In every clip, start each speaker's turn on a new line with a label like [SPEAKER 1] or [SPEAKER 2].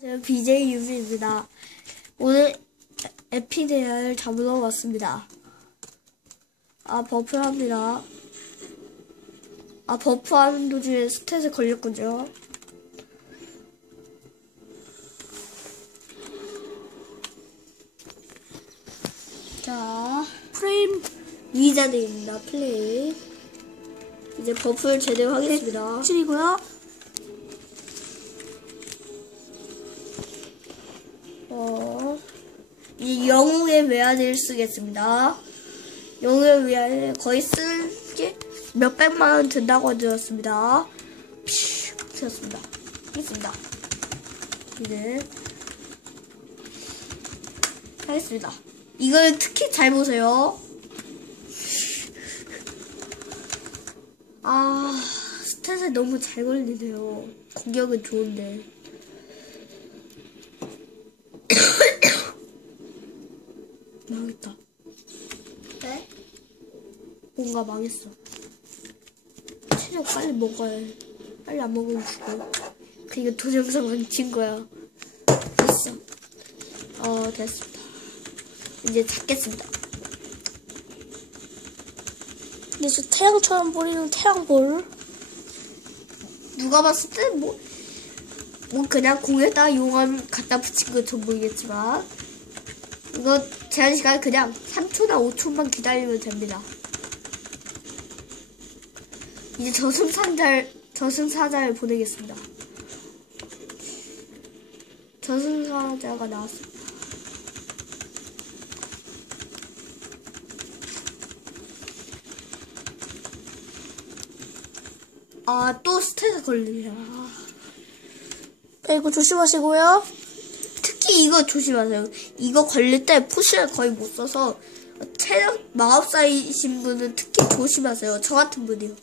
[SPEAKER 1] 저는 BJ 유미입니다. 오늘 에피데아를 잡으러 왔습니다. 아, 버프합니다. 아, 버프하는 도중에 스탯에 걸렸군요. 자, 프레임 위자드입니다. 플레이. 이제 버프를 제대로 하겠습니다. 7이고요. 이 영웅의 외환을 쓰겠습니다. 영웅의 외환을 거의 쓸 게 몇백만 원 든다고 들었습니다. 퓨, 되었습니다. 하겠습니다. 이제 하겠습니다. 이걸 특히 잘 보세요. 아, 스탯에 너무 잘 걸리네요. 공격은 좋은데. 망했다.
[SPEAKER 2] 네?
[SPEAKER 1] 뭔가 망했어. 체력 빨리 먹어야 해. 빨리 안 먹으면 죽어. 그니까 도전사 망친 거야. 됐어. 어, 됐습니다. 이제 잡겠습니다.
[SPEAKER 2] 근데 저 태양처럼 보이는 태양볼?
[SPEAKER 1] 누가 봤을 때 뭐, 뭐 그냥 공에다 용암 갖다 붙인 것처럼 보이겠지만 이거 제한 시간 그냥 3초나 5초만 기다리면 됩니다. 이제 저승사자를 저승사자를 보내겠습니다. 저승사자가 나왔습니다. 아, 또 스탯에 걸리냐.
[SPEAKER 2] 네, 이거 조심하시고요.
[SPEAKER 1] 특히 이거 조심하세요. 이거 걸릴 때 푸시를 거의 못 써서 체력 마법사이신 분은 특히 조심하세요. 저 같은 분이요.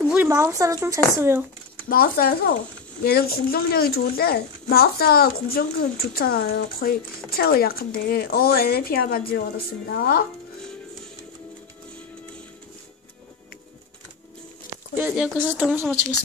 [SPEAKER 2] 물이 마법사를 좀잘 쓰래요.
[SPEAKER 1] 마법사여서 얘는 공격력이 좋은데 마법사 공격력은 좋잖아요. 거의 체력이 약한데 어 NLPR 반지를 얻었습니다.
[SPEAKER 2] 네, 여기서 동영상 마치겠습니다.